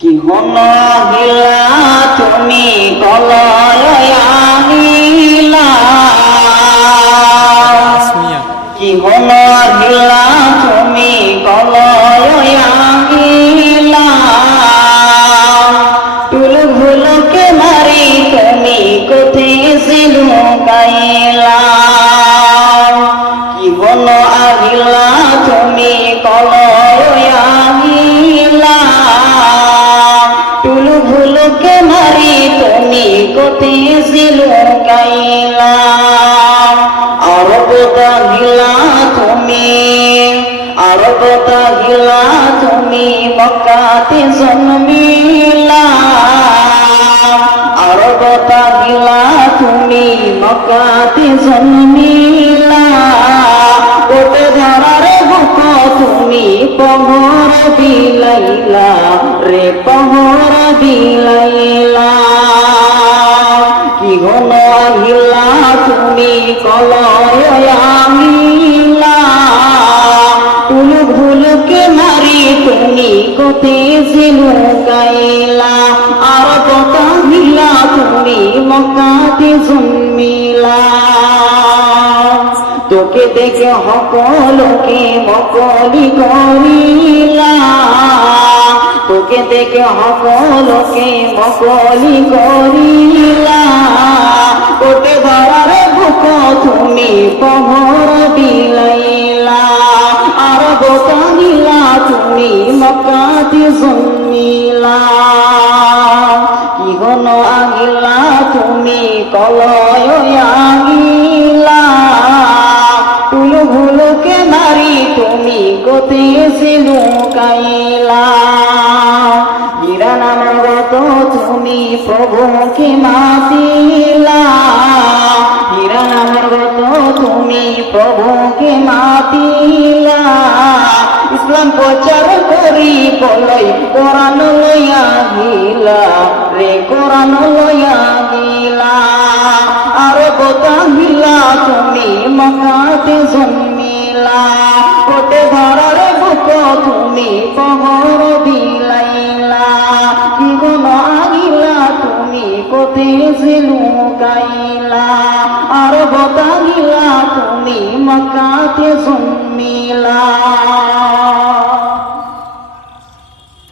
কি হন হিলা তুমি কলয় আনিলা, কি হন হিলা তুমি কলয় আনিলা, টুল ভুলকে মারি তুমি কোথায় ছিল গাইলা, কি হন আহিলা তুমি কলয় আনিলা, টুল ভুলকে মারি তুমি কোথায় ছিল গাইলা, আরব তাহিলা তুমি, আরব তাহিলা তুমি মক্কাতে জন্মিলা, আরব তাহিলা তুমি মক্কাতে জন্মিলা, কোটে ধরার বুক তুমি পহর বিলাইলা রে পহর বিলাইলা, কি হন আহিলা তুমি কলয় আনিলা, টুল ভুলকে মারি তুমি কোথায় ছিল গাইলা, আরব তাহিলা তুমি মক্কাতে জন্মিলা, তোকে দেখে সকলকে মকলি করিলা, তোকে দেখে সকলকে মকলি করিলা, কোটে ধরার বুক তুমি পহর বিলাইলা, আরব তাহিলা তুমি মক্কাতে জন্মিলা, কি হন আহিলা তুমি কলয় আনিলা, টুল ভুলকে মারি তুমি কোথায় ছিল গাইলা, হীরা নামের গত তুমি প্রভুকে মাতিলা, হীরা নামের গত তুমি প্রভুকে মাতিলা, ইসলাম প্রচার করি বলই কোরআন লইয়া গিলা রে কোরআন লইয়া গিলা, আরব তাহিলা তুমি মক্কাতে জন্মিলা, কোটে ধরার বুক তুমি পহর বিলাইলা, কি হন আহিলা তুমি কোথায় ছিল গাইলা, আরব তাহিলা তুমি মক্কাতে জন্মিলা।